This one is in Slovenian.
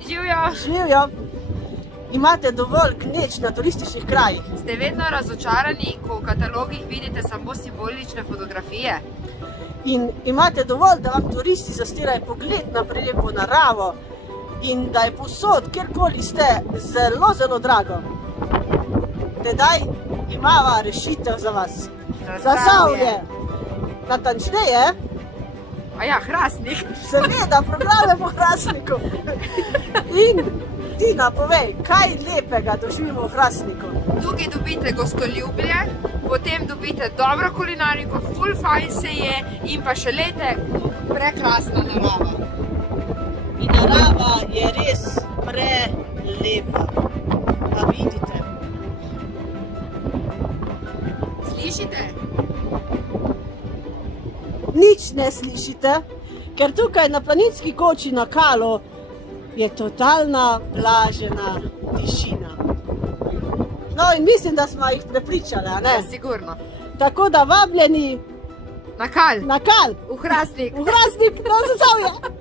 Živijo! Živijo. Imate dovolj gneč na turističnih krajih? Ste vedno razočarani, ko v katalogih vidite samo simbolične fotografije? In imate dovolj, da vam turisti zastirajo pogled na prelepo naravo in da je povsod, kjerkoli ste, zelo, zelo drago? Tedaj imava rešitev za vas. Zasavje. Natančneje, A ja, Hrastnik. seveda, program je po Hrastniku. In Tina, povej, kaj lepega doživimo v Hrastniku? Tukaj dobite gostoljubje, potem dobite dobro kulinariko, ful fajn se je in pa še lete prekrasna narava. In narava je res prelepa. A vidite? Slišite? Nič ne slišite, ker tukaj na planinski koči na Kalu je totalna blažena tišina. No in mislim, da smo jih prepričali, a ne? Ja, sigurno. Tako da vabljeni Na Kal, na Kal, v Hrastnik. v Hrastnik, na Zasavje.